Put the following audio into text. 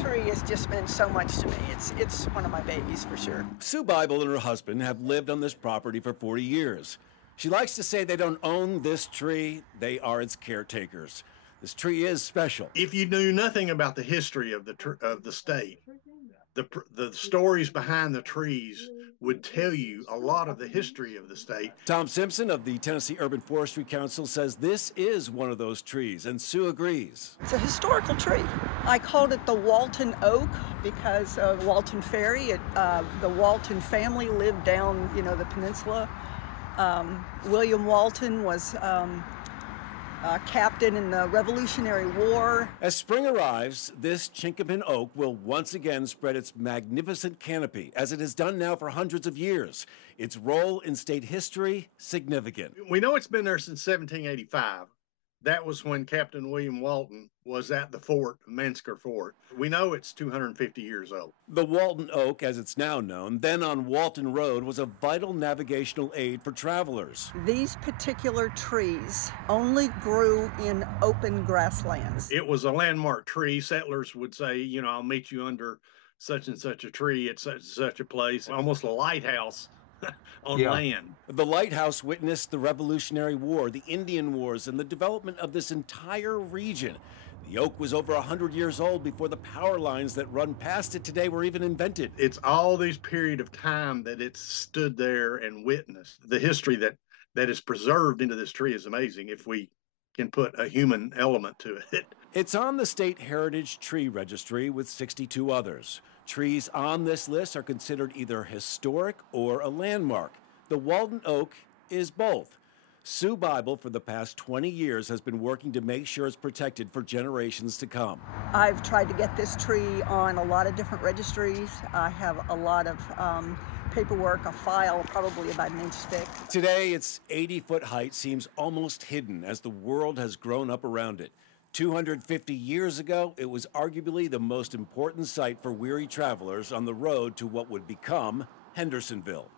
tree has just meant so much to me. It's one of my babies for sure. Sue Bible and her husband have lived on this property for 40 years. She likes to say they don't own this tree, they are its caretakers. This tree is special. If you knew nothing about the history of the state, the stories behind the trees would tell you a lot of the history of the state. Tom Simpson of the Tennessee Urban Forestry Council says this is one of those trees, and Sue agrees. It's a historical tree. I called it the Walton Oak because of Walton Ferry. The Walton family lived down, the peninsula. William Walton was captain in the Revolutionary War. As spring arrives, this Chinkapin oak will once again spread its magnificent canopy, as it has done now for hundreds of years. Its role in state history, significant. We know it's been there since 1785. That was when Captain William Walton was at the fort, Mansker Fort. We know it's 250 years old. The Walton Oak, as it's now known, then on Walton Road, was a vital navigational aid for travelers. These particular trees only grew in open grasslands. It was a landmark tree. Settlers would say, I'll meet you under such and such a tree at such and such a place, almost a lighthouse. On land. The lighthouse witnessed the Revolutionary War, the Indian Wars, and the development of this entire region. The oak was over 100 years old before the power lines that run past it today were even invented. It's all these period of time that it's stood there and witnessed. The history that is preserved into this tree is amazing if we can put a human element to it. It's on the State Heritage Tree Registry with 62 others. Trees on this list are considered either historic or a landmark. The Walton Oak is both. Sue Bible, for the past 20 years, has been working to make sure it's protected for generations to come. I've tried to get this tree on a lot of different registries. I have a lot of paperwork, a file probably about an inch thick. Today, its 80-foot height seems almost hidden as the world has grown up around it. 250 years ago, it was arguably the most important site for weary travelers on the road to what would become Hendersonville.